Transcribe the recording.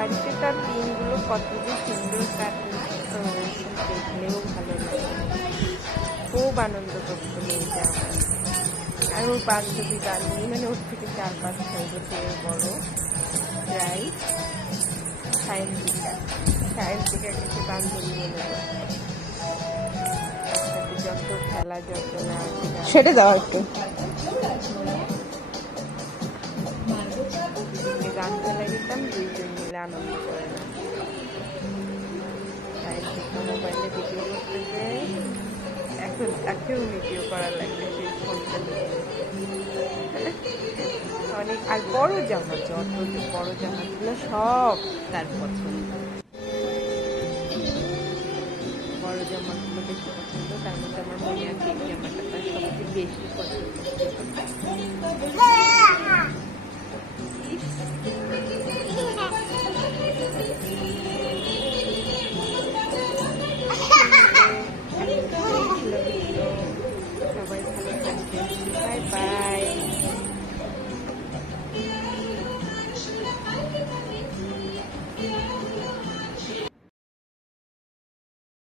বাড়িতে তার দিনগুলো কত যে সুন্দর কাটে, দেখলেও ভালো লাগে। খুব আনন্দ করতো মেয়েটা আমার। আর ওর বান্ধবী বান্ধবী মানে ওর থেকে 4-5-6 বছরের বড়, প্রায় সায়েন্সিকা কিছু বান্ধবী মনে করতো। যত খেলা, যত নাচ, সেটা দাও একটু। গান চালাই দিতাম, দুইজন মিলে আনন্দ করে না। সায়েন্সিকা মোবাইলে ভিডিও করতেছে, এখন তাকেও ভিডিও করা লাগবে সেই ফোনটা নিয়ে। অনেক আর বড় জামা, যত বড় জামা ছিল সব তার পছন্দ। বড় জামাগুলো বেশি পছন্দ, তার মধ্যে আমার মনে আছে এই জামাটা তার সবচেয়ে বেশি পছন্দ ছিল।